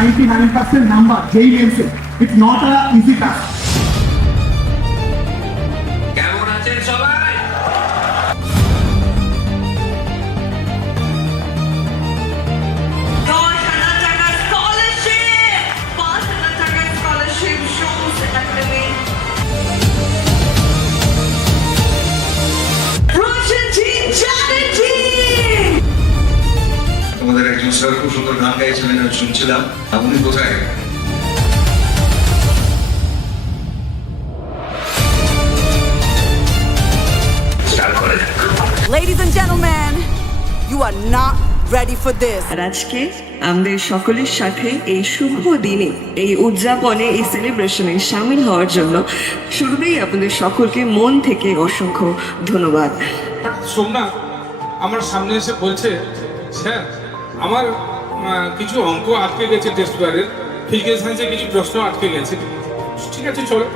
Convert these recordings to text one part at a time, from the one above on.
99% number যেই মেনছে it's not a easy task. কেমন আছেন সবাই? তোমাদের একজন স্যার খুব সুন্দর গান গাইছিলেন, আমি শুনছিলাম। উনি কোথায়? Ladies and gentlemen, you are not ready for this. আর আজকে আমাদের সকলের সাথে এই শুভ দিনে, এই উদযাপনে, এই সেলিব্রেশনে সামিল হওয়ার জন্য শুরুতেই আপনাদের সকলকে মন থেকে অসংখ্য ধন্যবাদ। সোমনাথ আমার সামনে এসে বলছে, স্যার আমার কিছু অঙ্ক আটকে গেছে টেস্ট পেপারের, ফিজিক্যাল সায়েন্সে কিছু প্রশ্ন আটকে গেছে। ঠিক আছে চলো।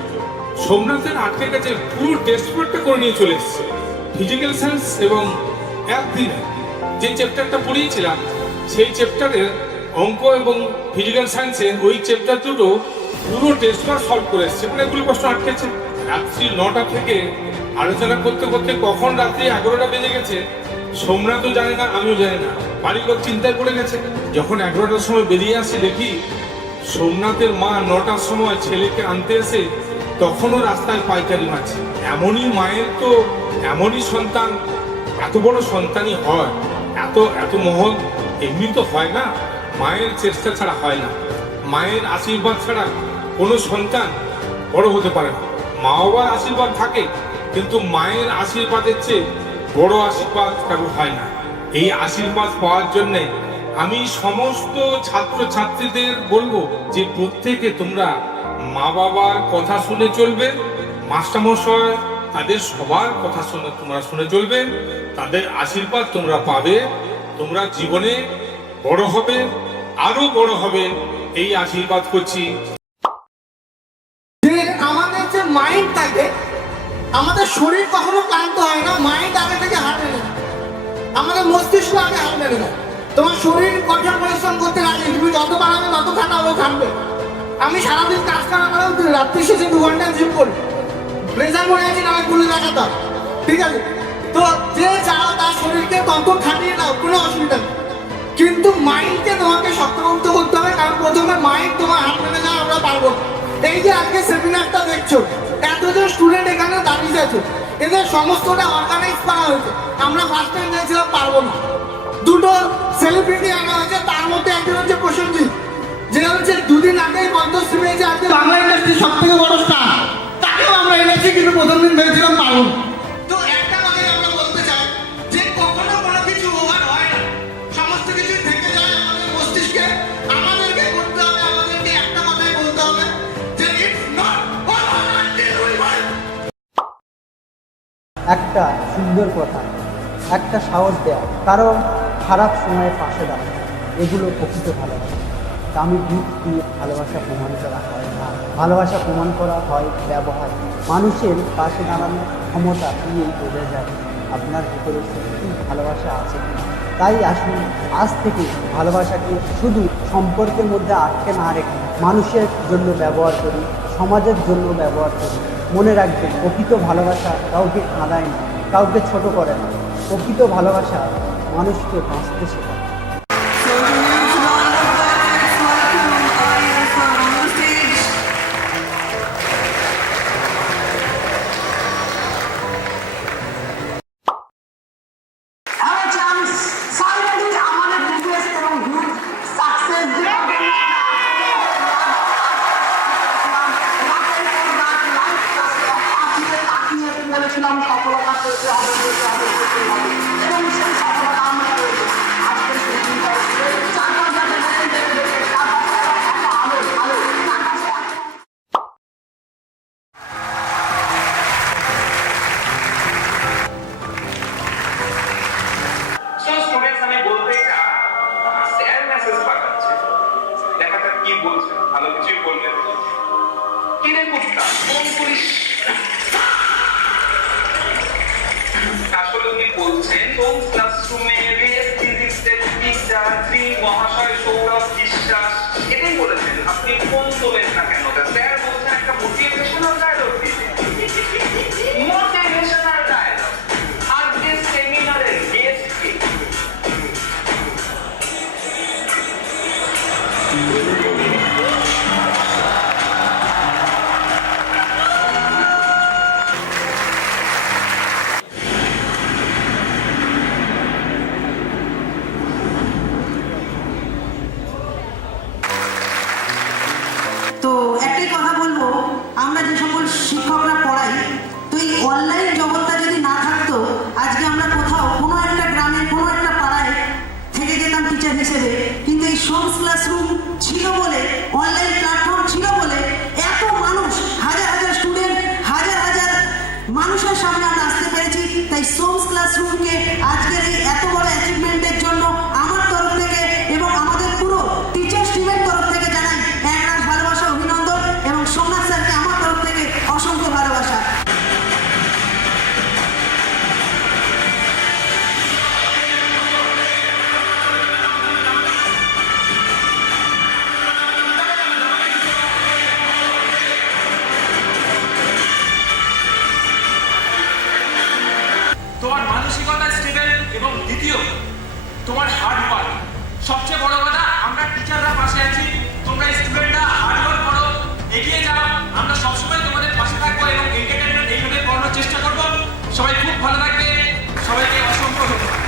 সোমনাথের আটকে গেছে পুরো টেস্ট পেপারটা করে নিয়ে চলে এসেছে। ফিজিক্যাল সায়েন্স এবং একদিনে যে চ্যাপ্টারটা পড়িয়েছিলাম সেই চ্যাপ্টারের অঙ্ক এবং ফিজিক্যাল সায়েন্সে ওই চ্যাপ্টার দুটো পুরো টেস্ট পেপার সলভ করে এসেছে। অনেকগুলো প্রশ্ন আটকেছে। রাত্রি 9টা থেকে আলোচনা করতে করতে কখন রাত্রি 11টা বেজে গেছে সোমনাথও জানে না, আমিও জানি না। বাড়ির লোক চিন্তায় পড়ে গেছে। যখন 11টার সময় বেরিয়ে আসি দেখি সোমনাথের মা 9টার সময় ছেলেকে আনতে এসে তখনও রাস্তায় পাইকারি মারছে। এমনই মায়ের তো এমনই সন্তান, এত বড় সন্তানই হয়, এত মহৎ এমনি তো হয় না। মায়ের চেষ্টা ছাড়া হয় না, মায়ের আশীর্বাদ ছাড়া কোনো সন্তান বড় হতে পারে না। মা বাবার আশীর্বাদ থাকে, কিন্তু মায়ের আশীর্বাদের চেয়ে বড় আশীর্বাদ কারো হয় না। এই আশীর্বাদ পাওয়ার জন্যে আমি সমস্ত ছাত্রছাত্রীদের বলবো যে প্রত্যেকে তোমরা মা বাবার কথা শুনে চলবে, মাস্টারমশাই তাদের সবার কথা তোমরা শুনে চলবে, তাদের আশীর্বাদ তোমরা পাবে, তোমরা জীবনে বড় হবে, আরো বড় হবে, এই আশীর্বাদ করছি। আমাদের যে মাইন্ড থাকে, আমাদের শরীর কখনো ক্লান্ত হয় না, মাইন্ড আগে থেকে হার মেনে নেয়, আমাদের মস্তিষ্ক আগে হার মেনে নেয়। তোমার শরীর কঠোর পরিশ্রম করতে রাজি, তুমি যত বাড়াবে তত খাটাবো, খাটবে। আমি সারাদিন কাজ করা করেও রাত্রি শেষে 2 ঘন্টা জিম করি, প্রেশার মনে আছে আমি ভুলে দেখাতাম। ঠিক আছে, তো যে চাও তার শরীরকে তত খাটিয়ে নাও, কোনো অসুবিধা নেই, কিন্তু মাইন্ডকে তোমাকে শক্তমুক্ত করতে হবে। কারণ প্রথমে মাইন্ড তোমার হাত মেনে যাও, আমরা পারবো। এই যে আজকে সেমিনারটা দেখছো, এতজন স্টুডেন্ট এখানে দাঁড়িয়ে আছে, এদের সমস্তটা অর্গানাইজ করা হয়েছে। আমরা ফার্স্ট টাইম গিয়েছিলাম, পারবো না। 2টো সেলিব্রিটি আনা হয়েছে, তার মধ্যে একজন হচ্ছে প্রসেনজিৎ, যে হচ্ছে 2 দিন আগেই পদ্মশ্রী পেয়েছে, আজকে বাংলা ইন্ডাস্ট্রির সব থেকে বড় স্টার। তাকেও আমরা এনেছি, কিন্তু প্রথম দিন ভেবেছিলাম পারবো না। তো একটা কথাই আমরা বলতে চাই যে কখনো কোনো কিছু ওভার হয় না, সমস্ত কিছু থেকে যায় আমাদের মস্তিষ্কে। আমাদেরকে করতে হবে, আমাদেরকে একটা কথাই বলতে হবে যে it's not over until we want. একটা সুন্দর কথা, একটা সাহস দেওয়া, কারণ খারাপ সময়ে পাশে দাঁড়ানো, এগুলো প্রকৃত ভালোবাসা। দামি দিক দিয়ে ভালোবাসা প্রমাণ করা হয় না, ভালোবাসা প্রমাণ করা হয় ব্যবহার। মানুষের পাশে দাঁড়ানোর ক্ষমতা দিয়েই বোঝা যায় আপনার ভিতরে সত্যি ভালোবাসা আছে কিনা। তাই আসুন আজ থেকে ভালোবাসাকে শুধু সম্পর্কের মধ্যে আটকে না রেখে মানুষের জন্য ব্যবহার করি, সমাজের জন্য ব্যবহার করি। মনে রাখবেন, প্রকৃত ভালোবাসা কাউকে কাঁদায় না, কাউকে ছোট করে না। প্রকৃত ভালোবাসা মানুষকে বাঁচতে শেখায়। সফলতা পেতে হবে এবং সেই সফলতা আমরা পেয়েছি। আজকে আমি বলতে চাই স্যার মেসেজ পাঠাচ্ছে, দেখা যাক কি বলছেন। ভালো কিছুই বলবেন। কি রে কুত্তা, ফোন করিস। আসলে উনি বলছেন কোন ক্লাসরুমে ফিজিক্সের টিচার শ্রী মহাশয় সৌরভ বিশ্বাস, এটাই আপনি ফোন তোলেন না কেন? স্যার বলছেন একটা মোটিভেশনাল ডায়লগ দিতে। Motivational dialogue. আজকে সেমিনারের গেস্ট কে? তো একটাই কথা বলবো, আমরা যে সকল শিক্ষকরা পড়াই, তো এই অনলাইন জগৎটা যদি না থাকতো, আজকে আমরা কোথাও কোনো একটা গ্রামে কোনো একটা পাড়ায় থেকে যেতাম টিচার হিসেবে। কিন্তু এই সোমস ক্লাসরুম ছিল বলে, অনলাইন প্ল্যাটফর্ম ছিল বলে এত মানুষ, হাজার হাজার স্টুডেন্ট, হাজার হাজার মানুষের সামনে আমরা আসতে পেরেছি। তাই সোমস ক্লাসরুমকে আজকের এই এত বড় অ্যাচিভমেন্টের জন্য আমার তরফ থেকে এবং আমাদের পুরো টিচার্স টিমের তরফ থেকে জানাই একরাশ ভালোবাসা, অভিনন্দন, এবং সোমনাথ স্যারকে আমার তরফ থেকে অসংখ্য ভালোবাসা। তোমার মানসিকতা স্টেবল এবং দ্বিতীয় তোমার হার্ড ওয়ার্ক। সবচেয়ে বড় কথা, আমরা টিচাররা পাশে আছি, তোমরা স্টুডেন্টরা হার্ড ওয়ার্ক করো, এগিয়ে যাও। আমরা সবসময় তোমাদের পাশে থাকবো এবং এন্টারটেনমেন্ট এইভাবে করানোর চেষ্টা করবো। সবাই খুব ভালো থাকবে, সবাইকে অসংখ্য ধন্যবাদ।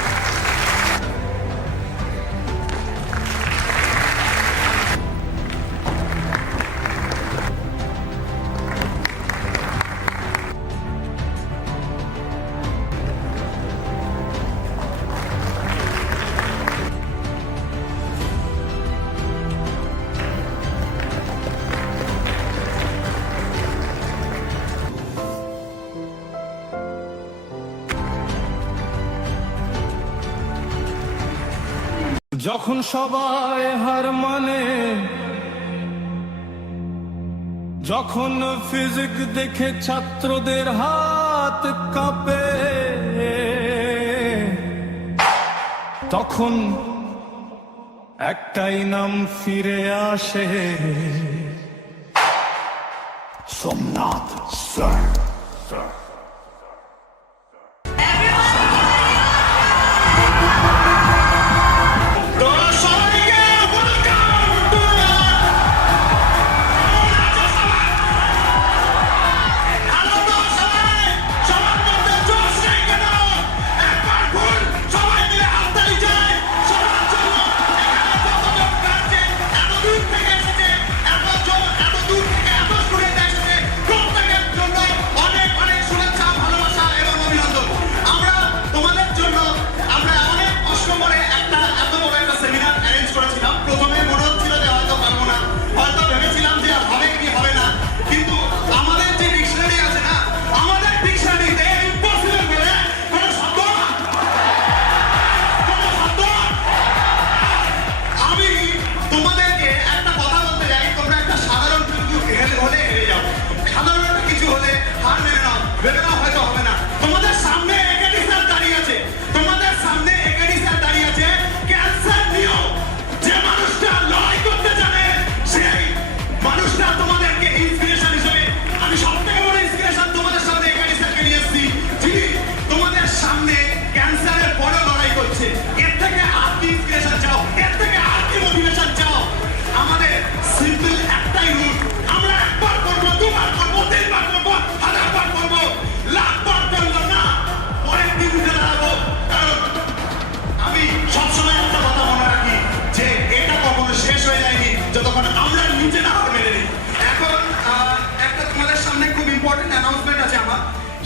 যখন সবাই হার মানে, যখন ফিজিক দেখে ছাত্রদের হাত কাঁপে, তখন একটাই নাম ফিরে আসে, সোমনাথ স্যার।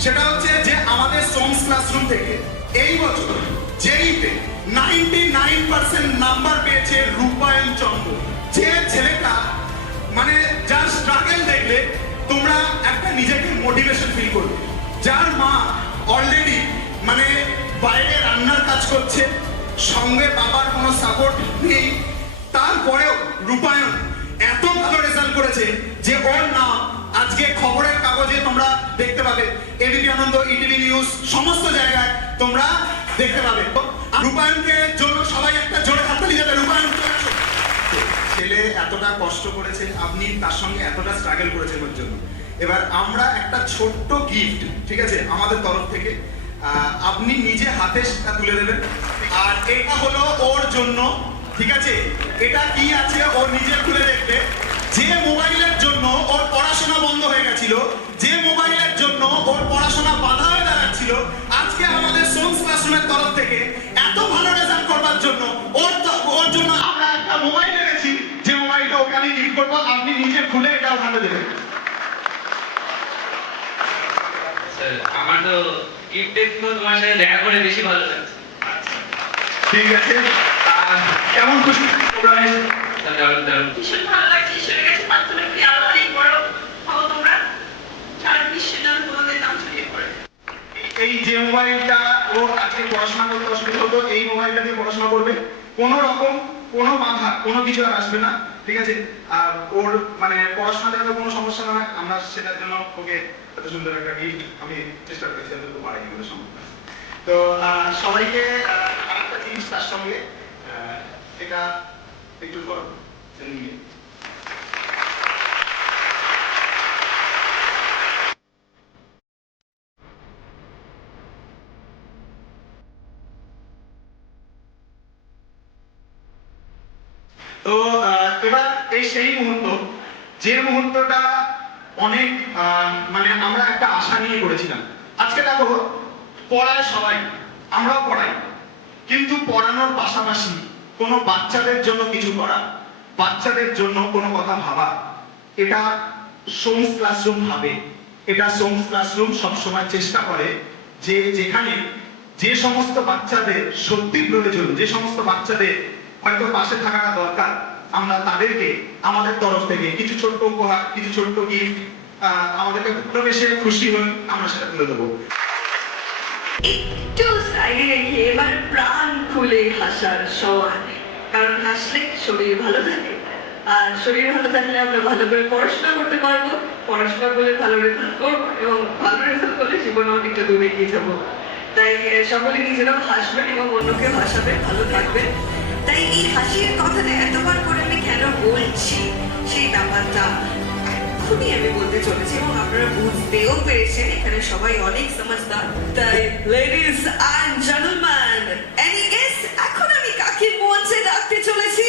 সেটা হচ্ছে যে আমাদের সোমস ক্লাসরুম থেকে এই বছর জেইতে 99% নাম্বার পেয়েছে রূপায়ণ চন্দ্র। যে ছেলেটা মানে যার স্ট্রাগল দেখলে তোমরা একটা নিজেকে মোটিভেশন ফিল করবে, যার মা অলরেডি মানে বাইরে রান্নার কাজ করছে, সঙ্গে বাবার কোনো সাপোর্ট নেই, তারপরেও রূপায়ণ এত ভালো রেজাল্ট করেছে যে ওর নাম আজকে খবরের কাগজে তোমরা দেখতে পাবে, এবিপি আনন্দ, ইটিভি নিউজ, সমস্ত জায়গায় তোমরা দেখতে পাবে। রূপায়ণকে জন্য সবাই একটা জোরে হাততালি দেবে। রূপায়ণ ছেলে এতটা কষ্ট করেছে, আপনি তার সঙ্গে এতটা স্ট্রাগল করেছেন ওর জন্য। এবার আমরা একটা ছোট্ট গিফট, ঠিক আছে, আমাদের তরফ থেকে আপনি নিজে হাতে সেটা তুলে দেবেন। আর এটা হলো ওর জন্য, ঠিক আছে। এটা কি আছে ও নিজে খুলে দেখবে। যে মোবাইলের জন্য ওর পড়াশোনা বন্ধ হয়ে গেছিল, যে মোবাইলের জন্য ওর পড়াশোনা বাধা হয়ে দাঁড়াচ্ছিল, আজকে আমাদের সোমস ক্লাসরুমের তরফ থেকে এত ভালো রেজাল্ট করবার জন্য ওর জন্য আমরা একটা মোবাইল এনেছি, যে মোবাইলটা ওকে আমি গিফট করবো। আপনি নিজে খুলে এটা ওখানে দেবেন। আমার তো গিফটের তোমার সাথে দেখা করে বেশি ভালো লাগছে। ঠিক আছে, কেমন খুশি প্রোগ্রামে? ভীষণ ভালো লাগছে। ঈশ্বরের কাছে প্রার্থনা করি আরো অনেক বড় হও তোমরা, সারা বিশ্বের জন্য তোমাদের নাম ছড়িয়ে পড়ে। এই যে মোবাইলটা ও আজকে পড়াশোনা করতে অসুবিধা হতো, এই মোবাইলটা দিয়ে পড়াশোনা করবে, কোনো রকম কোনো বাধা কোনো কিছু আর আসবে না, ঠিক আছে। আর ওর মানে পড়াশোনাতে যাতে কোনো সমস্যা না হয়, আমরা সেটার জন্য ওকে এত সুন্দর একটা গিফট আমি চেষ্টা করেছি যাতে তো পারি এগুলো সম্ভব। তো সবাইকে আরেকটা জিনিস তার সঙ্গে এটা একটু করো নিয়ে। তো এবার এই সেই মুহূর্ত, যে মুহূর্তটা অনেক মানে আমরা একটা আশা নিয়ে করেছিলাম। আজকে দেখো পড়ায় সবাই, আমরাও পড়াই, কিন্তু পড়ানোর পাশাপাশি কোনো বাচ্চাদের জন্য কিছু করা, বাচ্চাদের জন্য কোনো কথা ভাবা, এটা সোমস ক্লাসরুম ভাবে। এটা সোমস ক্লাসরুম সবসময় চেষ্টা করে যে যেখানে যে সমস্ত বাচ্চাদের সত্যি প্রয়োজন, যে সমস্ত বাচ্চাদের হয়তো পাশে থাকাটা দরকার, আমরা তাদেরকে আমাদের তরফ থেকে কিছু ছোট্ট উপহার, কিছু ছোট্ট গিফট আমাদেরকে প্রবেশে খুশি হয়ে আমরা সেটা তুলে দেবো। একটু সাইডে রেখে এবার প্রাণ খুলে হাসার সময়, কারণ হাসলে শরীর ভালো থাকে, আর শরীর ভালো থাকলে আমরা ভালো করে পড়াশোনা করতে পারবো, পড়াশোনা করলে ভালো রেজাল্ট করবো, এবং ভালো রেজাল্ট করলে জীবনে অনেকটা দূরে এগিয়ে যাবো। তাই সকলে নিজেরাও হাসবেন এবং অন্যকেও হাসাবেন, ভালো থাকবেন। তাই এই হাসির কথাটা এতবার করে আমি কেন বলছি সেই ব্যাপারটা এখনই আমি বলতে চলেছি, এবং আপনারা বুঝতেও পেরেছেন এখানে সবাই অনেক সমঝদার। তাই ladies and gentleman, any guess এখন আমি কাকে মঞ্চে ডাকতে চলেছি?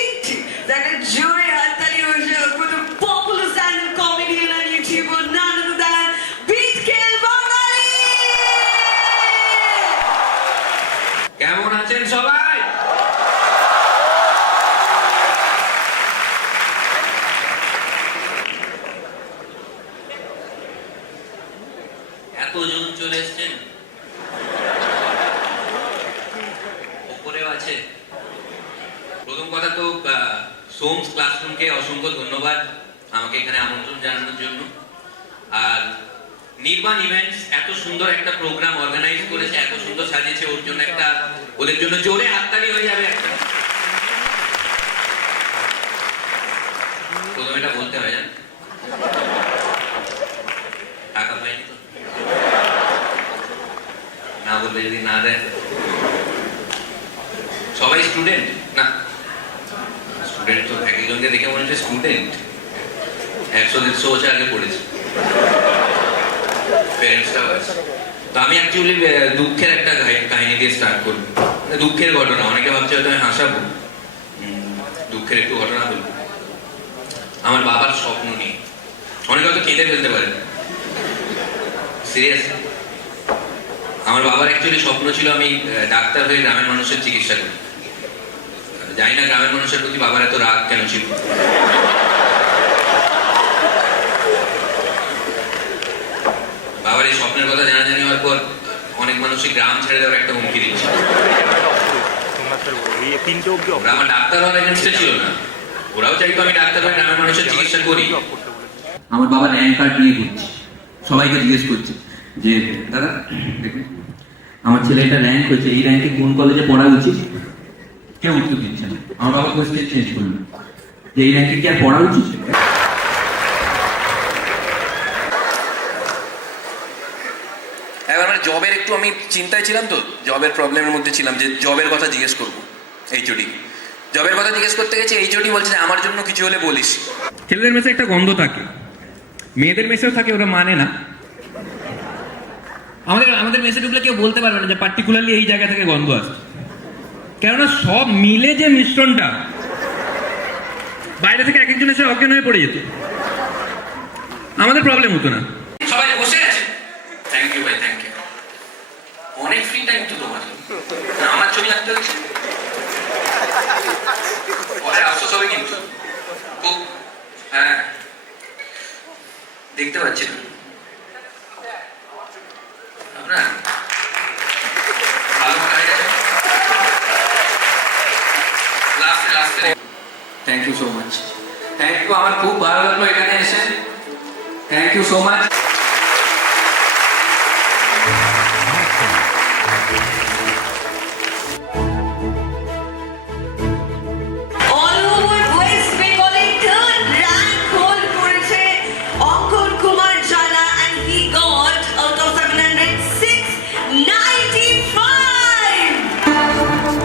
একটা জোরে হাততালি হয়ে যাক for the popular stand-up comedian and YouTuber, none other than বাঙালি। কেমন আছেন সবাই? এতজন চলে এসছেন, ওপরেও আছে। প্রথম কথা তো সোমস ক্লাসরুমকে অসংখ্য ধন্যবাদ আমাকে এখানে আমন্ত্রণ জানানোর জন্য। আর নির্বাণ ইভেন্টস এত সুন্দর একটা প্রোগ্রাম অর্গানাইজ করেছে, এত সুন্দর সাজিয়েছে, ওর জন্য একটা, ওদের জন্য জোরে হাততালি হয়ে যাবে একটা। প্রথমে এটা বলতে হয়, জান টাকা পাইনি তো, না বললে যদি না দেয়। সবাই স্টুডেন্ট না? স্টুডেন্ট তো একজনকে দেখে মনে হচ্ছে স্টুডেন্ট 100-150 বছর আগে পড়েছে, প্যারেন্টসটাও আছে। তো আমি অ্যাকচুয়ালি দুঃখের একটা কাহিনী দিয়ে স্টার্ট করবো, দুঃখের ঘটনা। অনেকে ভাবছে হয়তো আমি হাসাবো, দুঃখের একটু ঘটনা বলবো। আমার বাবার স্বপ্ন নিয়ে অনেকে হয়তো কেঁদে ফেলতে পারে, সিরিয়াস। আমার বাবার অ্যাকচুয়ালি স্বপ্ন ছিল আমি ডাক্তার হয়ে গ্রামের মানুষের চিকিৎসা করি। জানি না গ্রামের মানুষের প্রতি বাবার এত রাগ কেন ছিল। বাবার এই স্বপ্নের কথা জানাজানি হওয়ার পর অনেক মানুষই গ্রাম ছেড়ে দেওয়ার একটা হুমকি দিচ্ছে। আমার ডাক্তার হওয়ার এগেন্স্টে ছিল না, ওরাও চাইতো আমি ডাক্তার হয়ে গ্রামের মানুষের চিকিৎসা করি। আমার বাবা র্যাঙ্ক কার্ড নিয়ে ঘুরছে, সবাইকে জিজ্ঞেস করছে যে দাদা দেখুন আমার ছেলে একটা র্যাঙ্ক হয়েছে, এই র্যাঙ্কে কোন কলেজে পড়া উচিত? কেউ উত্তর দিচ্ছে না। আমার বাবা কোয়েশ্চেন চেঞ্জ করলো যে এই র্যাঙ্কে কি আর পড়া উচিত? এবার মানে জবের একটু আমি চিন্তায় ছিলাম, তো জবের প্রবলেমের মধ্যে ছিলাম যে জবের কথা জিজ্ঞেস করবো এইচওডি। জবের কথা জিজ্ঞেস করতে গেছি, এইচওডি বলছে যে আমার জন্য কিছু হলে বলিস। ছেলেদের মেসে একটা গন্ধ থাকে, মেয়েদের মেসেও থাকে, ওরা মানে না। আমাদের মেসে ঢুকলে কেউ বলতে পারবে না যে পার্টিকুলারলি এই জায়গা থেকে গন্ধ আসে, কেননা সব মিলে যে মিশ্রণটা, বাইরে থেকে এক একজন এসে অজ্ঞান হয়ে পড়ে যেত, আমাদের প্রবলেম হতো না। সবাই বসে আছে, থ্যাংক ইউ ভাই, থ্যাংক ইউ। অনেক ফ্রি টাইম তো তোমার, আমার ছবি আঁকতে হচ্ছে, পরে আফসোস হবে কিন্তু খুব। হ্যাঁ, দেখতে পাচ্ছি না আপনার ভালো লাস্টে। Thank you so much, thank you. আমার খুব ভালো লাগলো এখানে এসে, থ্যাংক ইউ সো মাচ।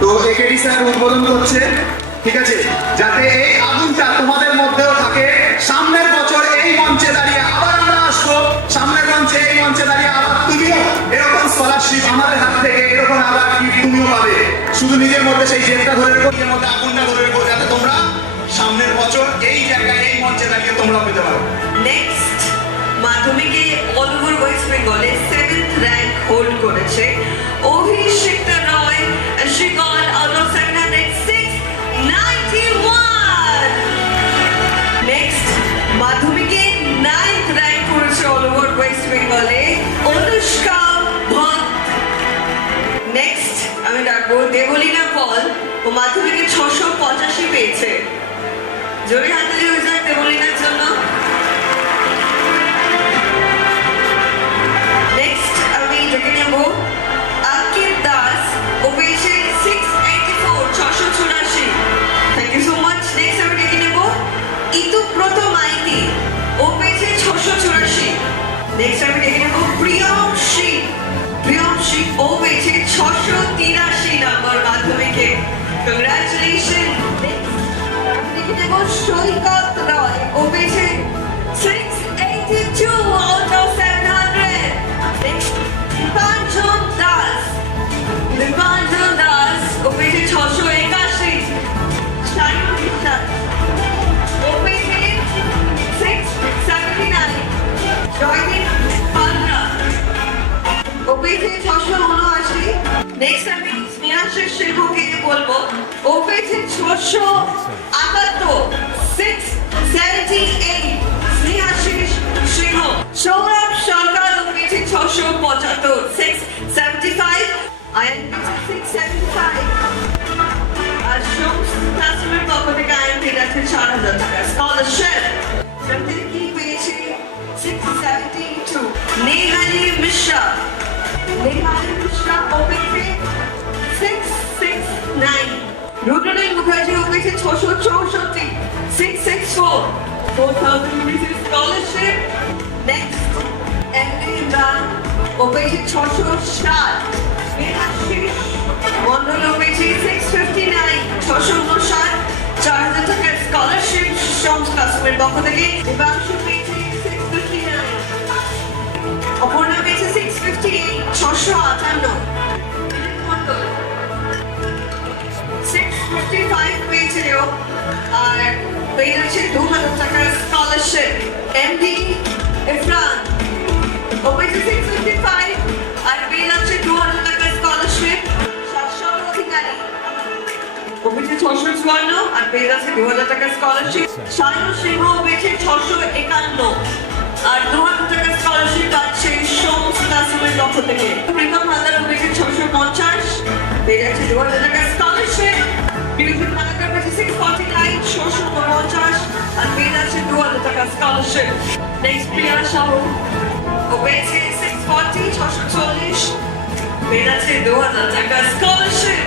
তো একেডি স্যার উদ্বোধন করছে, ঠিক আছে, যাতে এই আগুনটা তোমাদের মধ্যেও থাকে। সামনের বছর এই মঞ্চে দাঁড়িয়ে আবার আমরা আসবো, সামনের মঞ্চে এই মঞ্চে দাঁড়িয়ে আবার তুমিও এরকম স্কলারশিপ আমাদের হাত থেকে এরকম আবার তুমিও পাবে। শুধু নিজের মধ্যে সেই জেদটা ধরে রেখো, নিজের মধ্যে আগুনটা ধরে রেখো, যাতে তোমরা সামনের বছর এই জায়গায় এই মঞ্চে দাঁড়িয়ে তোমরা পেতে পারো। নেক্সট মাধ্যমিকে অল ওভার ওয়েস্ট বেঙ্গলে 7th র্যাঙ্ক হোল্ড করেছে অভিষিক্তা রয়, and she got out of 706 91. Next মাধ্যমিকে 9th র্যাঙ্ক করেছে অল ওভার ওয়েস্ট বেঙ্গলে অনুষ্কা ভট্ট। নেক্সট আমি ডাকবো দেবলীনা পল, ও মাধ্যমিকে 685 পেয়েছে। জোরে হাতালি হয়ে যাক দেবলীনার জন্য। নেক্সট আমি ডেকে নেব আঙ্কিত দাস, ও পেয়েছে 684 684। Thank you so much. Next আমি ডেকে নেব ইতুব্রত মাইতি, ও পেয়েছে 684। নেক্সট আমি ডেকে নেব প্রিয়মশ্রী, ও পেয়েছে 683 নম্বর মাধ্যমিকে। কংগ্রাচুলেশন। ডেকে নেব সৈকত রয়, ও পেয়েছে 682 out of 700. Next, Dipanjan Das, ও পেয়েছে 681। শায়ন বিশ্বাস, ও পেয়েছে 679। জয়দীপ পান্ডা, ও পেয়েছে 679। নেক্সট আমি স্নেহাশিস সিংহকে বলবো, ও পেয়েছে 678 678। স্নেহাশিস সিংহ। সৌরভ সরকার, ও পেয়েছে 675 675। আয়ন পেয়েছে 675। আর সোমনাথের পক্ষ থেকে আয়ন পেয়েছে 4000 টাকা স্কলারশিপ। কি পেয়েছে 672। নেহালি মিশ্রা, ও পেয়েছে 669। রুদ্রনীল মুখার্জি, ও পেয়েছে 664 664। 4000 rupees scholarship. Next, MD Imran, ও পেয়েছে 660। স্নেহাশিস মন্ডল, ও পেয়েছে 659 659। 4000 টাকার স্কলারশিপ সংস্থানের পক্ষ থেকে। দেবাংশু পেয়েছে 659। অপর্ণা পেয়েছে 658 658। মন্ডল 655 পেয়েছে ও, আর পেয়েছে 2000 টাকার স্কলারশিপ। এমডি ইরফান, ও পেয়েছে 655 আর পেয়েছে 2000 টাকার স্কলারশিপ। শাশ্বত অধিকারী, ও পেয়েছে 654 আর পেয়েছে 2000 টাকার স্কলারশিপ। শায়ন সিংহ, ও পেয়েছে 651 আর 2000 টাকার স্কলারশিপ পাচ্ছে সোমনাথের পক্ষ থেকে। প্রীতম হালদার, ও পেয়েছে 650 পেয়েছে 2000 টাকার স্কলারশিপ। বিউটি মালাকার পেয়েছে 649 650 আর পেয়েছে 2000 টাকার স্কলারশিপ। নেক্সট প্রিয়া সাহু, ও পেয়েছে 640 640 পেয়েছে 2000 টাকার স্কলারশিপ।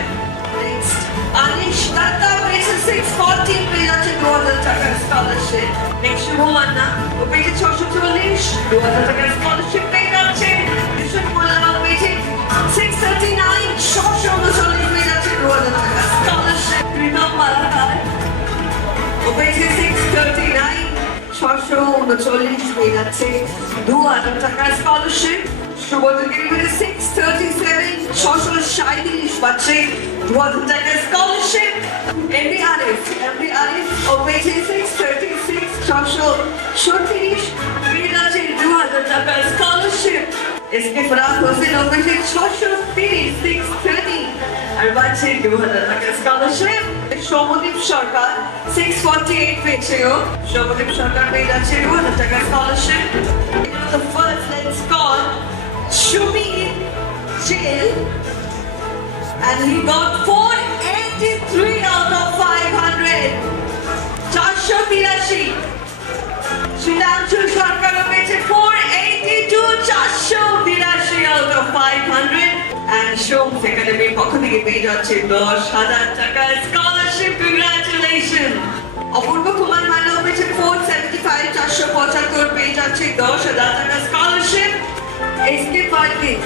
নেক্সট আনিশ দত্তা পেয়েছে 640 পেয়েছে 2000 টাকার স্কলারশিপ। নেক্সট শুভমান্না, ও পেয়েছে 640 2000 টাকার স্কলারশিপ পেয়ে যাচ্ছে। ঋষভ মোল্লা, ও পেয়েছে 639 639 পেয়ে যাচ্ছে 2000 টাকার স্কলারশিপ। প্রীতম মালাকার ও পেয়েছে 639 639 পেয়ে যাচ্ছে 2000 টাকার স্কলারশিপ। শুভদুর্গের মধ্যে 637 637 পাচ্ছে 2000 টাকার স্কলারশিপ। এমডি আরিফ ও পেয়েছে 636 637 পেয়ে যাচ্ছে 2000 টাকার স্কলারশিপ। এসকে ফরাক হোসেন ও পেয়েছে 630 630 আর পাচ্ছে 2000 টাকার স্কলারশিপ। সৌমদীপ সরকার 648 পেয়েছে ও। সৌমদীপ সরকার পেয়ে যাচ্ছে 2000 টাকার scholarship. The first let's call Shumir Jail and he got 483 out of 500. 483 Shridanshu Sarkar পেয়েছে 482 482 out of 500 and Shom Academy পক্ষ থেকে পেয়ে যাচ্ছে 10,000 টাকার স্কলারশিপ। কংগ্রাচুলেশন। অপূর্ব কুমার মানব পেয়েছে 475 475 পেয়ে যাচ্ছে 10,000 টাকার স্কলারশিপ। এসকে পারভিন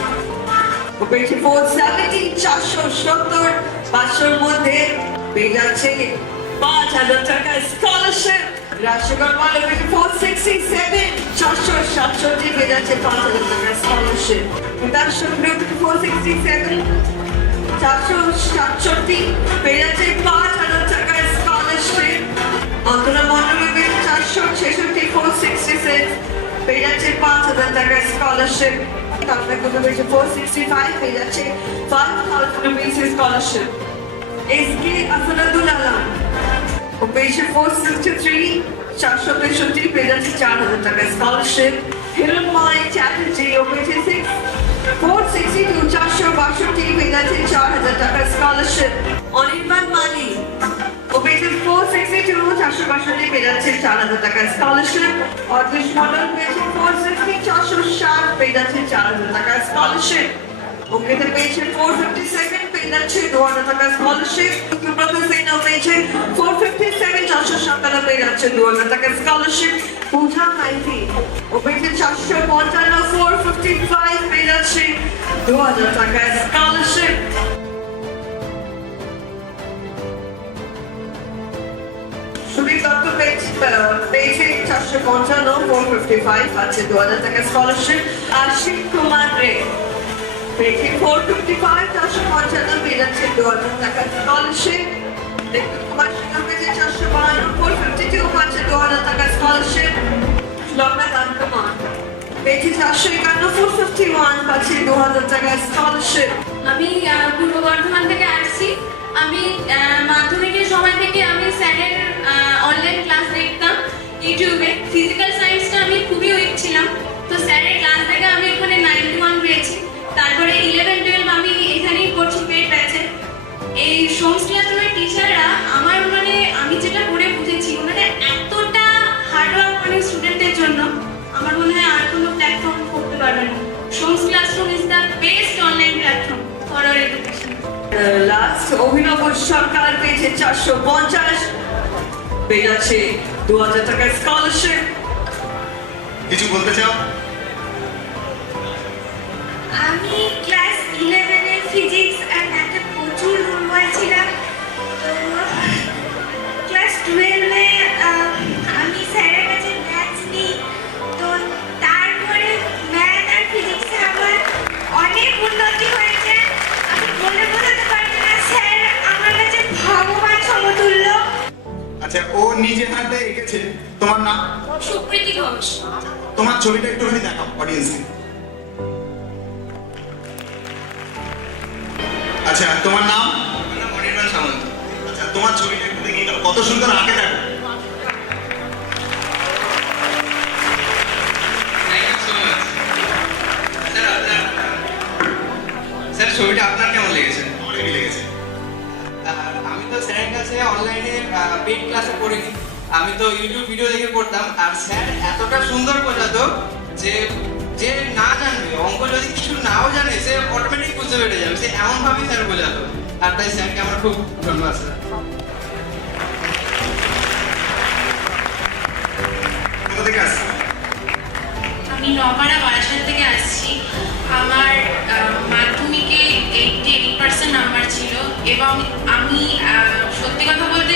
ও পেয়েছে 470 470 500 মধ্যে পেয়ে যাচ্ছে 5,000 টাকার স্কলারশিপ। রাজশেখর মাল পেয়েছে 467 467 পেয়ে যাচ্ছে 5,000 টাকার স্কলারশিপ। দর্শক গ্রুপ 467 467 পেয়ে যাচ্ছে 5,000 টাকার স্কলারশিপ। অন্তরা মন্ডলী পেয়েছে 466 466 পেয়ে যাচ্ছে 5,000 টাকার স্কলারশিপ। তারপরে কত পেয়েছে 465 পেয়ে যাচ্ছে 5,000 rupees scholarship. SK Asadul Alam ও পেয়েছে 463 463 পেয়ে যাচ্ছে 4,000 টাকার স্কলারশিপ। হিরণময় চ্যাটার্জি ও পেয়েছে 462 462 পেয়ে যাচ্ছে 4,000 টাকার স্কলারশিপ। অনির্বাণ মালি ও পেয়েছে 462 462 পেয়ে যাচ্ছে 4,000 টাকার স্কলারশিপ। অদৃশ মন্ডল পেয়েছে 460 460 পেয়ে যাচ্ছে 4,000 টাকার স্কলারশিপ। অঙ্কিতা পেয়েছে 457 পেয়ে যাচ্ছে 2,000 টাকার স্কলারশিপ। সুব্রত সেন পেয়েছে 457 457 পেয়ে যাচ্ছে 2,000 টাকার স্কলারশিপ। পূজা মাইতি ও পেয়েছে 455 455 পেয়ে যাচ্ছে 2,000 টাকার স্কলারশিপ। সুদীপ দত্ত পেয়েছে 455 455 পাচ্ছে 2,000 টাকার স্কলারশিপ। আশিক কুমার রে পেয়েছে 455 455 পেয়ে যাচ্ছে 2,000 টাকার স্কলারশিপ। দেখুন কুমার সিংহ পেয়েছে 452 452 পাচ্ছে 2,000 টাকার স্কলারশিপ। শ্লোকনাথ আন্তমান পেয়েছে 451 451 পাচ্ছে 2,000 টাকার স্কলারশিপ। আমি পূর্ব বর্ধমান থেকে আসছি। আমি মাধ্যমিকের সময় থেকে আমি স্যারের অনলাইন ক্লাস দেখতাম ইউটিউবে। ফিজিক্যাল সায়েন্সটা আমি খুবই উইক ছিলাম, তো স্যারের ক্লাস দেখে আমি ওখানে 91 পেয়েছি। তারপরে 11 12 আমি এখানেই পড়ছি পেড ব্যাচে। এই সোমস ক্লাসরুমের টিচাররা আমার আমি যেটা করে বুঝেছি ওনারা এতটা হার্ডওয়ার্ক স্টুডেন্টদের জন্য আমার মনে হয় আর কোনো প্ল্যাটফর্ম করতে পারবে না। Soma's classroom is the best online platform for our education. Last Abhinav Sarkar পেয়েছে 450 পেয়ে যাচ্ছে 2,000 টাকার স্কলারশিপ। কিছু বলতে চাও? আমি ক্লাস 11 এর ফিজিক্স আর ম্যাথে প্রচুর দুর্বল ছিলাম। তো ক্লাস 12 এ আমি স্যারের কাছে ম্যাথস নিই, তো তারপরে ম্যাথ আর ফিজিক্সে আমার অনেক উন্নতি হয়েছে। আমি বলে বোঝাতে পারবো না, স্যার আমার কাছে ভগবান সমতুল্য। আচ্ছা, ও নিজে হাতে এঁকেছে। তোমার নাম? সুপ্রীতি ঘোষ। তোমার ছবিটা একটুখানি দেখাও অডিয়েন্সকে। আচ্ছা, তোমার নাম? অনির্বাণ সামন্ত। আচ্ছা, তোমার ছবিটা একটু দেখিয়ে দাও। কত সুন্দর আঁকে দেখো। স্যার ছবিটা আপনার কেমন লেগেছে? অনেক লেগেছে। আমি তো স্যারের কাছে অনলাইনে পেড ক্লাসে পড়িনি, আমি তো ইউটিউব ভিডিও দেখে পড়তাম। আর স্যার এতটা সুন্দর বোঝাতো যে যে না জানবে, অঙ্ক যদি কিছু নাও জানে সে অটোমেটিক বুঝতে পেরে যাবে, সে এমনভাবেই স্যার বোঝাতো। আর তাই স্যারকে আমার খুব ধন্যবাদ স্যার। কোথা থেকে আসছে? আমি নপাড়া বারাসাত থেকে আসছি। আমার মাধ্যমিকে 88% নাম্বার ছিল এবং আমি সত্যি কথা বলতে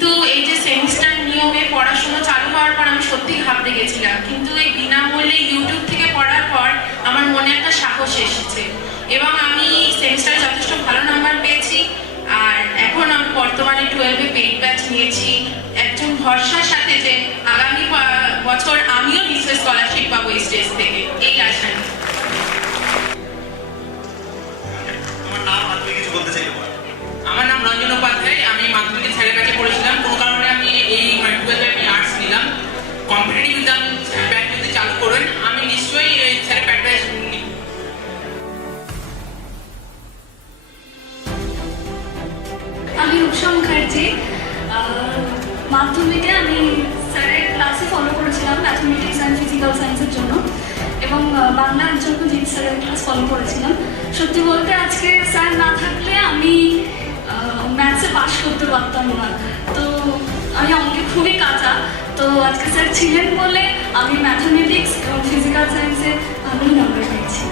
কিন্তু এই যে সেমিস্টার নিয়মে পড়াশোনা চালু হওয়ার পর আমি সত্যিই ঘাবড়ে গেছিলাম, কিন্তু এই বিনামূল্যে ইউটিউব থেকে পড়ার পর আমার মনে একটা সাহস এসেছে এবং আমি সেমিস্টারে যথেষ্ট ভালো নাম্বার পেয়েছি। আর এখন আমি বর্তমানে 12-এ পেইড ব্যাচ নিয়েছি একজন ভরসার সাথে যে আগামী বছর আমিও নিশ্চয় স্কলারশিপ পাবো এই স্টেজ থেকে, এই আশা নিয়ে। তোমার নাম আর তুমি কিছু বলতে চাইলে বলো। আমার নাম রঞ্জন উপাধ্যায়, আমি মাধ্যমিকে স্যারের কাছে পড়েছিলাম। কোনো কারণে আমি এই 12-এ আমি আর্টস নিলাম। কম্পিটিটিভ এক্সাম ব্যাচ যদি চালু করেন আমি নিশ্চয়ই এই স্যারের প্যাটার্ন নিব। আমি রূপসা মুখার্জি, মাধ্যমিকে আমি স্যারের ক্লাসে ফলো করেছিলাম ম্যাথমেটিক্স অ্যান্ড ফিজিক্যাল সায়েন্সের জন্য এবং বাংলার জন্য জিৎ স্যারের ক্লাস ফলো করেছিলাম। সত্যি বলতে আজকে স্যার না থাকলে আমি ম্যাথসে পাস করতে পারতাম না, তো আমি অঙ্কে খুবই কাঁচা। তো আজকে স্যার ছিলেন বলে আমি ম্যাথমেটিক্স এবং ফিজিক্যাল সায়েন্সে ভালোই নাম্বার পেয়েছি।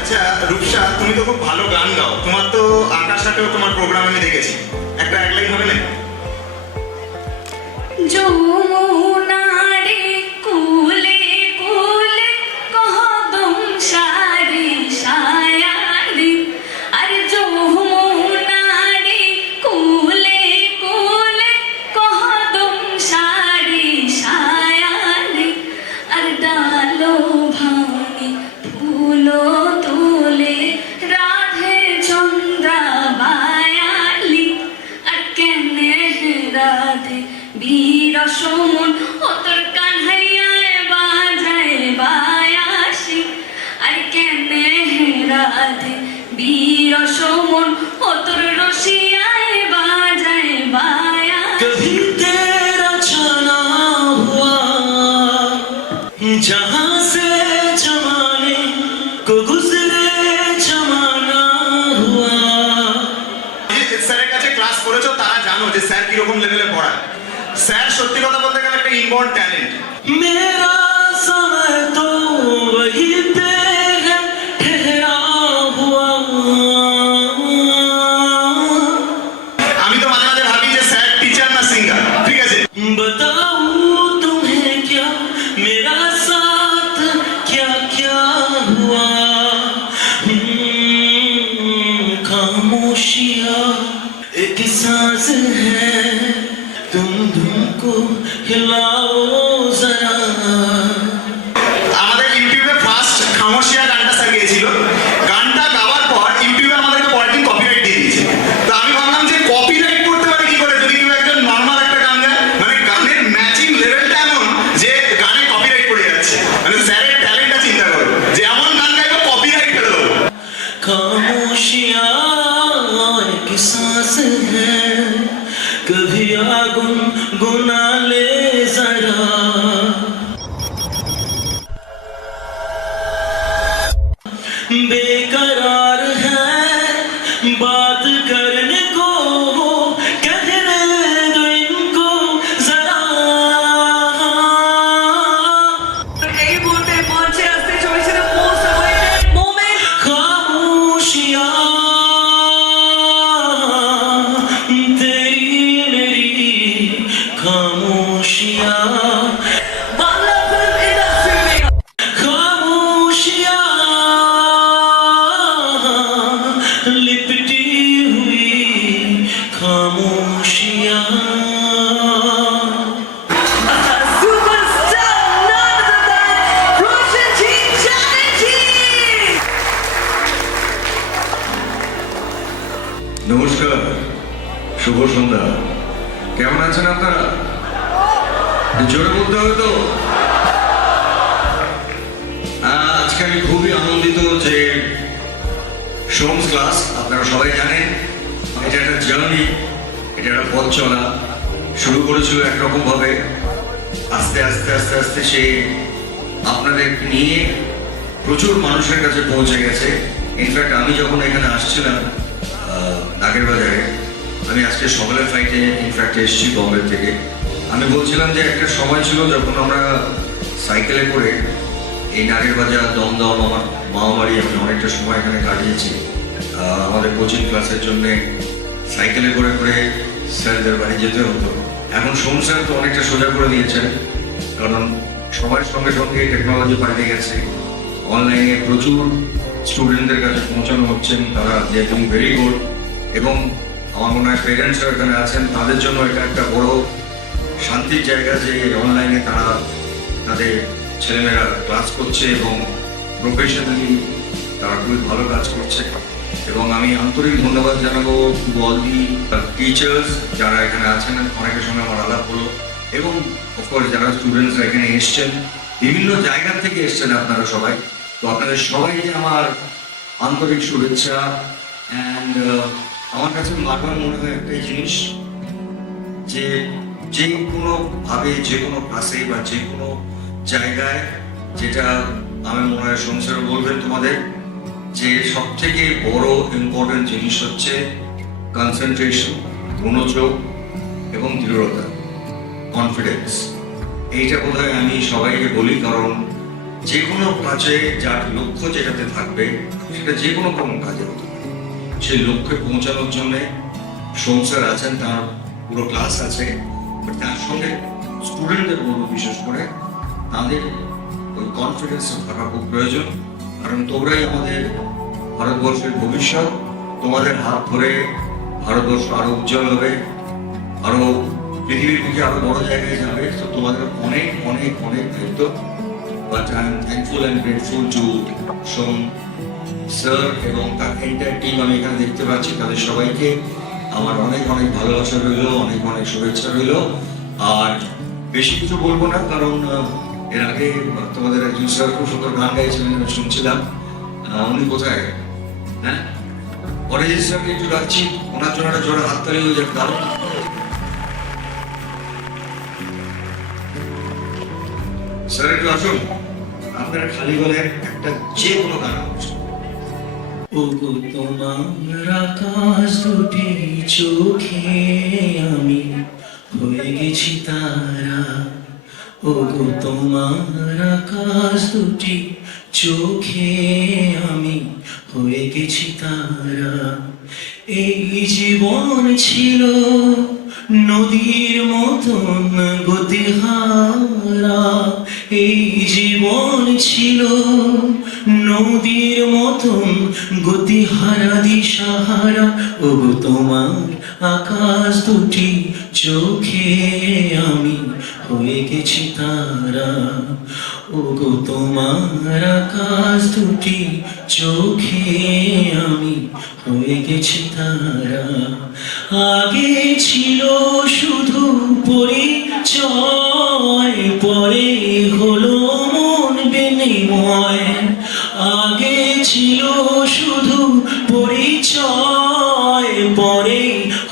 আচ্ছা রূপসা, তুমি তো খুব ভালো গান গাও, তোমার তো আকাশ সাথেও তোমার প্রোগ্রাম আমি দেখেছি, একটা এক লাইন হবে না? যমুনারে কুলে কুলে কদম সারি সায়ারি, আর যমুনারে কুলে কুলে কদম সারি সায়ারি, আর ডালো ভাঙে ফুলো তুলে রাধে চন্দ্রা বায়ালি, আর কেনে রাধে বীর সমন ও তোর কানহাইয়ায় বাজায় বায়াসি, আর কেনে রাধে বীর সমন ও তোর রসিয়ায় বাজায় বায়াসি। कभी तेरा जाना हुआ जहां से जमाने को गुजरे जमाना हुआ। স্যারের কাছে ক্লাস করেছো তারা জানো যে স্যার কিরকম লেভেলে পড়ায়। স্যার সত্যি কথা বলতে গেলে একটা ইনবর্ন ট্যালেন্ট। मेरा समय तो वही पे है ठहरा हुआ। আমি তো মাঝে মাঝে ভাবি যে স্যার টিচার না সিঙ্গার, ঠিক আছে? बताऊं तुम्हें क्या मेरा साथ क्या क्या हुआ। खामोशियां एक सांस है, तुम धुन को हिलाओ जरा। আমাদের ইউটিউবে ফার্স্ট খামোশিয়া গানটা স্যার গিয়েছিল। গানটা গাওয়ার পর ইউটিউবে আমাদেরকে পরের দিন কপিরাইট দিয়ে দিয়েছে। তো আমি ভাবলাম যে কপিরাইট করতে পারে কি করে যদি কেউ একজন নর্মাল একটা গান গায়, মানে গানের ম্যাচিং লেভেলটা এমন যে গানে কপিরাইট পড়ে যাচ্ছে। মানে স্যারের ট্যালেন্টটা চিন্তা করো যে এমন গান গাইবো কপিরাইট ফেলে দেবো। खामोशियां एक सांस है, कभी आगुन गुना ले जरा। बेकरार है बात करने को, कहने दो इनको जरा। এই মুহূর্তে মঞ্চে আসতে চলেছে the most awaited moment. खामोशियां तेरी मेरी खामोशियां। বাংলা ফিল্ম ইন্ডাস্ট্রি में खामोशियां लिपटी हुई खामोशियां। superstar none other than Roshanji Chatterjee. নমস্কার, শুভ সন্ধ্যা। কেমন আছেন আপনারা? জোরে বলতে হবে তো। আজকে আমি খুবই আনন্দিত যে সোমস ক্লাস, আপনারা সবাই জানেন এটা একটা জার্নি, এটা একটা পথ চলা। শুরু করেছিল একরকম ভাবে, আস্তে আস্তে আস্তে আস্তে সে আপনাদের নিয়ে প্রচুর মানুষের কাছে পৌঁছে গেছে। ইনফ্যাক্ট আমি যখন এখানে আসছিলাম নাগের বাজারে, আমি আজকে সকালের ফ্লাইটে ইনফ্যাক্ট এসেছি বম্বে থেকে। আমি বলছিলাম যে একটা সময় ছিল যখন আমরা সাইকেলে করে এই নাগের বাজার, দমদম, আমার মামাবাড়ি, আমি অনেকটা সময় এখানে কাটিয়েছি আমাদের কোচিং ক্লাসের জন্যে। সাইকেলে করে করে স্যারদের বাড়ি যেতে হতো। এখন সোম স্যার তো অনেকটা সোজা করে দিয়েছেন, কারণ সময়ের সঙ্গে সঙ্গে টেকনোলজি পাল্টে গেছে। অনলাইনে প্রচুর স্টুডেন্টদের কাছে পৌঁছানো হচ্ছেন, তারা দে ডুইং ভেরি গুড। এবং আমার মনে হয় পেরেন্টসরা এখানে আছেন, তাদের জন্য এটা একটা বড় শান্তির জায়গা যে অনলাইনে তারা তাদের ছেলেমেয়েরা ক্লাস করছে এবং প্রফেশনালি তারা খুবই ভালো কাজ করছে। এবং আমি আন্তরিক ধন্যবাদ জানাবো অল দি টিচার্স যারা এখানে আছেন, অনেকের সঙ্গে আমার আলাপ হলো। এবং অফকোর্স যারা স্টুডেন্টসরা এখানে এসছেন, বিভিন্ন জায়গা থেকে এসছেন আপনারা সবাই, তো আপনাদের সবাইকে আমার আন্তরিক শুভেচ্ছা। অ্যান্ড আমার কাছে বারবার মনে হয় একটাই জিনিস, যে যে কোনো ভাবে যে কোনো ক্লাসে বা যে কোনো জায়গায়, যেটা আমি মনে হয় সংসার বলবেন তোমাদের, যে সব থেকে বড় ইম্পর্টেন্ট জিনিস হচ্ছে কনসেন্ট্রেশন, মনোযোগ এবং দৃঢ়তা, কনফিডেন্স। এইটা বোধহয় আমি সবাইকে বলি, কারণ যে কোনো কাজে যার লক্ষ্য যেটাতে থাকবে, সেটা যে কোনো কাজে হতে পারে, সেই লক্ষ্যে পৌঁছানোর জন্য সংসার আছেন, তার পুরো ক্লাস আছে, বাট তার সঙ্গে স্টুডেন্টদের বলবো বিশেষ করে তাদের ওই কনফিডেন্স থাকা খুব প্রয়োজন। কারণ তোমরাই আমাদের ভারতবর্ষের ভবিষ্যৎ। তোমাদের হাত ধরে ভারতবর্ষ আরো উজ্জ্বল হবে, আরো পৃথিবীর বুকে আরো বড় জায়গায় যাবে। তো তোমাদের অনেক অনেক অনেক দায়িত্ব। But I am thankful and grateful to Som sir এবং তার এন্টায়ার টিম। আমি এখানে দেখতে পাচ্ছি তাদের সবাইকে আমার অনেক অনেক ভালোবাসা রইল, অনেক অনেক শুভেচ্ছা রইল। আর বেশি কিছু বলবো না, কারণ এর আগে তোমাদের একজন স্যার খুব সুন্দর গান গাইছিলেন, আমি শুনছিলাম। উনি কোথায়? হ্যাঁ, অরিজিৎ স্যারকে একটু রাখছি, ওনার জন্য একটা জোরে হাততালি হয়ে যাক। দারুণ। স্যার একটু আসুন, আপনারা খালি গলায় একটা যে কোনো গান আসুন। ওগো তোমার আকাশ দুটি চোখে আমি হয়ে গেছি তারা, ওগো তোমার আকাশ দুটি চোখে আমি হয়ে গেছি তারা। এই জীবন ছিল নদীর মতন গতিহারা, এই জীবন ছিল নদীর মতন গতিহারা দিশাহারা। ওগো তোমার আকাশ দুটি চোখে আমি হয়ে গেছি তারা, ওগো তোমার আকাশ দুটি চোখে আমি হয়ে গেছি তারা। আগে ছিল শুধু পরিচয়, পরে হলো মন বিনিময়। আগে ছিল শুধু পরিচয়, পরে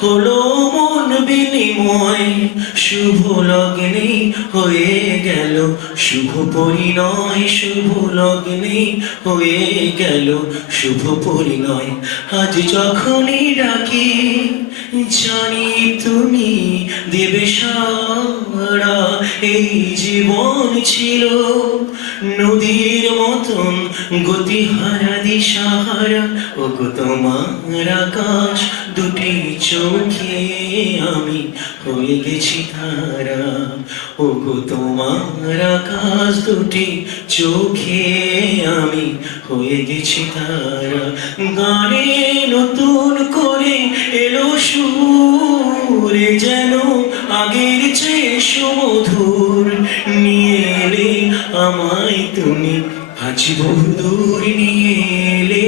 হলো মন বিনিময়। শুভ লগ্নে হয়ে গেল শুভ পরিণয়, শুভ লগ্নে হয়ে গেল শুভ পরিণয়। আজ যখনই ডাকি জানি তুমি দেবে সাড়া। এই জীবন ছিল নদীর মতন গতিহারা দিশাহারা, ওগো তোমার আকাশ দুটি চোখে আমি হয়ে গেছি তারা, ওগো তোমার আকাশ দুটি চোখে আমি হয়ে গেছি তারা। গানে নতুন করে এলো সুরে, যেন আগের চেয়ে সুমধুর। নিয়ে এলে আমায় তুমি আজ বহুদূর, নিয়ে এলে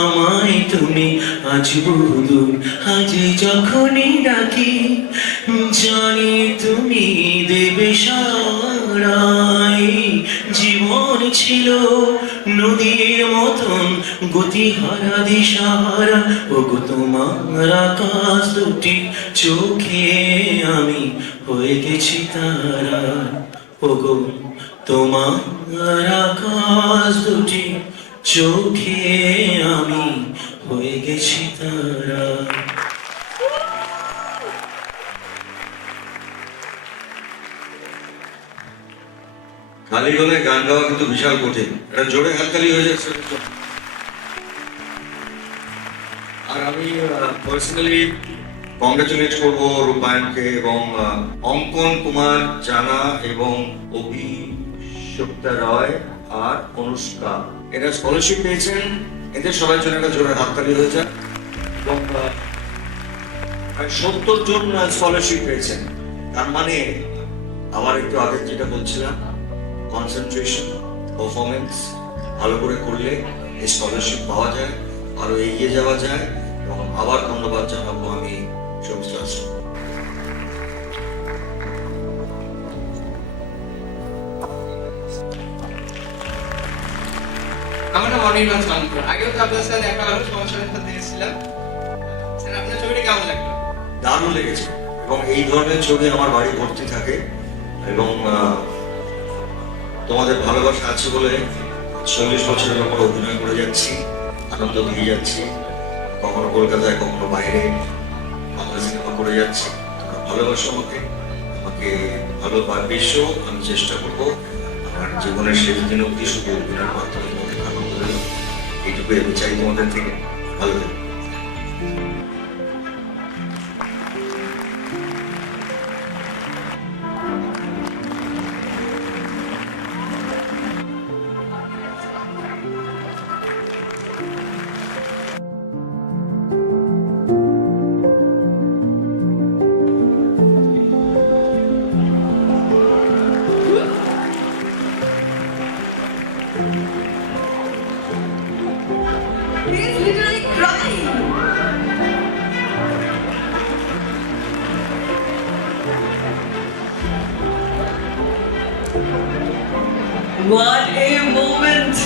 আমায় তুমি আজ বহুদূর। আজ যখনই ডাকি জানি তুমি দেবে সাড়া। জীবন ছিল নদীর মতন গতিহারা দিশাহারা, ওগো তোমার আকাশ দুটি চোখে আমি হয়ে গেছি তারা, ওগো তোমার আকাশ দুটি চোখে আমি হয়ে গেছি তারা। খালি গলায় গান গাওয়া কিন্তু বিশাল কঠিন, এটা জোরে হাততালি হয়ে যাচ্ছে। আর আমি পার্সোনালি কংগ্রেচুলেট করবো রূপায়ণকে এবং অঙ্কন কুমার জানা এবং অভিষিক্তা রয় আর অনুষ্কা এরা স্কলারশিপ পেয়েছেন। এদের সবাই জন্য একটা জোরে হাততালি হয়েছে এবং 70 জন স্কলারশিপ পেয়েছেন। তার মানে আবার একটু আগে যেটা বলছিলাম, কনসেন্ট্রেশন, পারফরমেন্স ভালো করে করলে এই স্কলারশিপ পাওয়া যায়, আরো এগিয়ে যাওয়া যায়। এবং আবার ধন্যবাদ জানাবো আমি সংস্থার। আমার নাম অনির্বাণ চন্দ্র। আগেও তো আপনার সাথে দেখা হলো, সমাজসেবার সাথে এসেছিলাম। স্যার আপনার ছবিটা কেমন লাগলো? দারুণ লেগেছে এবং এই ধরনের ছবি আমার বাড়ি ভর্তি থাকে এবং তোমাদের ভালোবাসা আছে বলে 40 বছরের ওপর অভিনয় করে যাচ্ছি, আনন্দ দিয়ে যাচ্ছি, কখনো কলকাতায় কখনো বাইরে বাংলা সিনেমা করে যাচ্ছি। তোমরা ভালোবাসো আমাকে, আমাকে ভালোবাসো। আমি চেষ্টা করবো আমার জীবনের শেষ দিন অব্দি শুধু অভিনয়ের মাধ্যমে তোমাদের আনন্দ দেবো। এইটুকু আমি চাই তোমাদের থেকে। ভালো থেকো। He's literally crying. What a moment!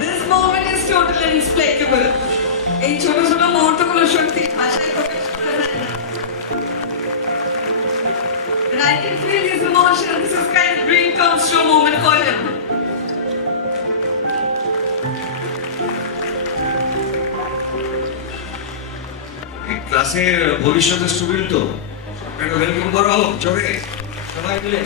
This moment is totally inexplicable. এই ছোট ছোট মুহূর্তগুলো সত্যি ভাষায় প্রকাশ করা যায় না। And I can feel his emotion. This is kind of dream comes true moment for him. এই ক্লাসের ভবিষ্যতের স্টুডেন্ট তো একটা ওয়েলকাম করা হোক জোরে সবাই মিলে।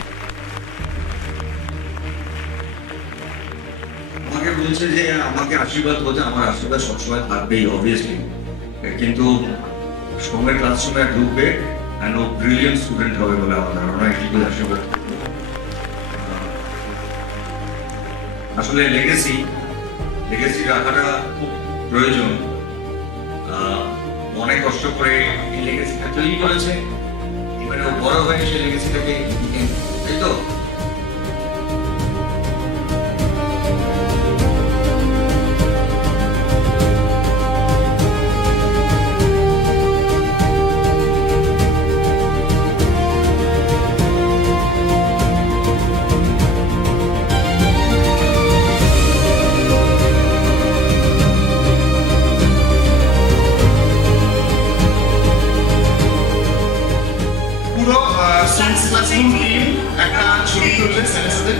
আমাকে বলছে যে আমাকে আশীর্বাদ করতে, আমার আশীর্বাদ সবসময় থাকবেই অবভিয়াসলি, কিন্তু সৌমের ক্লাসরুমে ঢুকবে and ও ব্রিলিয়েন্ট স্টুডেন্ট হবে বলে আমার ধারণা। এইটুকুই আশীর্বাদ। আসলে লেগেসি রাখাটা খুব প্রয়োজন। অনেক কষ্ট করে এই লেগেসিটা তৈরি করেছে, এবারে ও বড় হয়ে সে লেগেসিটাকে, তাই তো? পুরো সায়েন্স ক্লাসরুম টিম একটা ছবি তুলবে স্যারের সাথে।